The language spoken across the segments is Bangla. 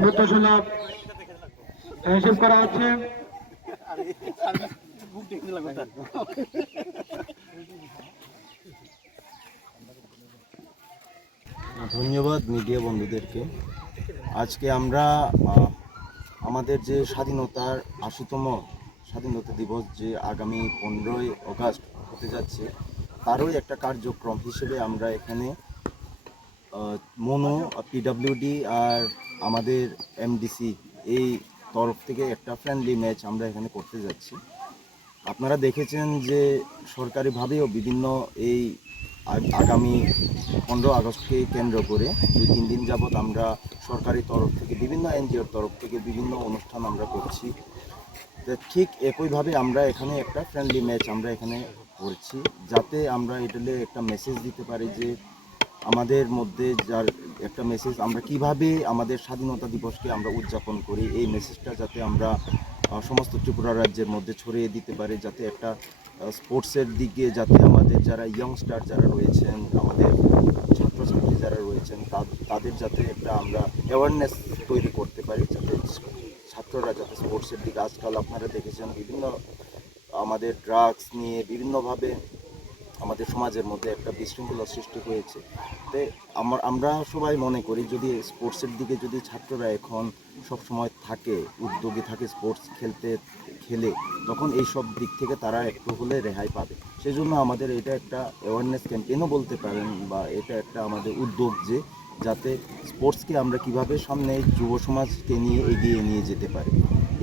বন্ধুত্ব সুলভ হিসেব করা হচ্ছে। ধন্যবাদ মিডিয়া বন্ধুদেরকে। আজকে আমরা আমাদের যে স্বাধীনতার ৮০তম স্বাধীনতা দিবস যে আগামী 15ই আগস্ট হতে যাচ্ছে, তারই একটা কার্যক্রম হিসেবে আমরা এখানে মনো, পিডাব্লিউডি আর আমাদের এমডিসি এই তরফ থেকে একটা ফ্রেন্ডলি ম্যাচ আমরা এখানে করতে যাচ্ছি। আপনারা দেখেছেন যে সরকারিভাবেও বিভিন্ন এই আগামী 15 আগস্টকে কেন্দ্র করে 2-3 দিন যাবৎ আমরা সরকারি তরফ থেকে বিভিন্ন এনজিওর তরফ থেকে বিভিন্ন অনুষ্ঠান আমরা করছি। তো ঠিক একইভাবে আমরা এখানে একটা ফ্রেন্ডলি ম্যাচ আমরা এখানে করছি, যাতে আমরা এটালে একটা মেসেজ দিতে পারি যে আমাদের মধ্যে যার একটা মেসেজ আমরা কিভাবে আমাদের স্বাধীনতা দিবসকে আমরা উদযাপন করি, এই মেসেজটা যাতে আমরা সমস্ত ত্রিপুরা রাজ্যের মধ্যে ছড়িয়ে দিতে পারি, যাতে একটা স্পোর্টসের দিকে যাতে আমাদের যারা ইয়ংস্টার যারা রয়েছেন, আমাদের ছাত্রছাত্রী যারা রয়েছেন, তাদের যাতে একটা আমরা অ্যাওয়ারনেস তৈরি করতে পারি, যাতে ছাত্ররা যাতে স্পোর্টসের দিকে, আজকাল আপনারা দেখেছেন বিভিন্ন আমাদের ড্রাগস নিয়ে বিভিন্নভাবে আমাদের সমাজের মধ্যে একটা বিশৃঙ্খলা সৃষ্টি হয়েছে। তো আমরা সবাই মনে করি যদি স্পোর্টসের দিকে যদি ছাত্ররা এখন সব সময় থাকে, উদ্যোগী থাকে, স্পোর্টস খেলে, তখন এই সব দিক থেকে তারা একটু হলে রেহাই পাবে। সেই জন্য আমাদের এটা একটা অ্যাওয়ারনেস ক্যাম্পেইনও বলতে পারেন, বা এটা একটা আমাদের উদ্যোগ যে যাতে স্পোর্টসকে আমরা কিভাবে সামনে যুব সমাজকে নিয়ে এগিয়ে নিয়ে যেতে পারি,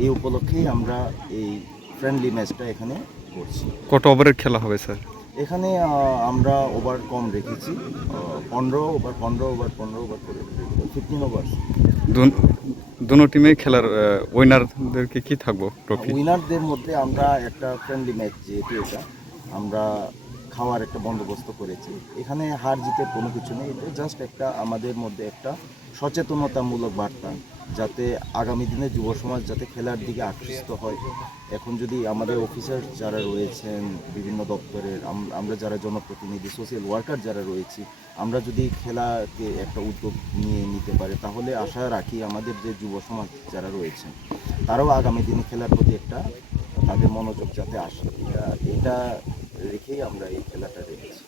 এই উপলক্ষেই আমরা এই ফ্রেন্ডলি ম্যাচটা এখানে করছি। কত ওভারের খেলা হবে স্যার? এখানে আমরা ওভার কম রেখেছি, 15 ওভার করে 15 ওভার। দুটো টিমে খেলার উইনারদেরকে কি থাকবো ট্রফি? উইনারদের মধ্যে আমরা একটা ফ্রেন্ডলি ম্যাচ, যেহেতু এটা আমরা খাওয়ার একটা বন্দোবস্ত করেছি। এখানে হার জিতের কোনো কিছু নেই, এটা জাস্ট একটা আমাদের মধ্যে একটা সচেতনতামূলক বার্তা, যাতে আগামী দিনে যুব সমাজ যাতে খেলার দিকে আকৃষ্ট হয়। এখন যদি আমাদের অফিসার যারা রয়েছেন বিভিন্ন দপ্তরের, আমরা যারা জনপ্রতিনিধি, সোশ্যাল ওয়ার্কার যারা রয়েছি, আমরা যদি খেলাকে একটা উদ্যোগ নিয়ে নিতে পারি, তাহলে আশা রাখি আমাদের যে যুব সমাজ যারা রয়েছেন তারাও আগামী দিনে খেলার প্রতি একটা তাদের মনোযোগ যাতে আসে, এটা রেখেই আমরা এই খেলাটা রেখেছি।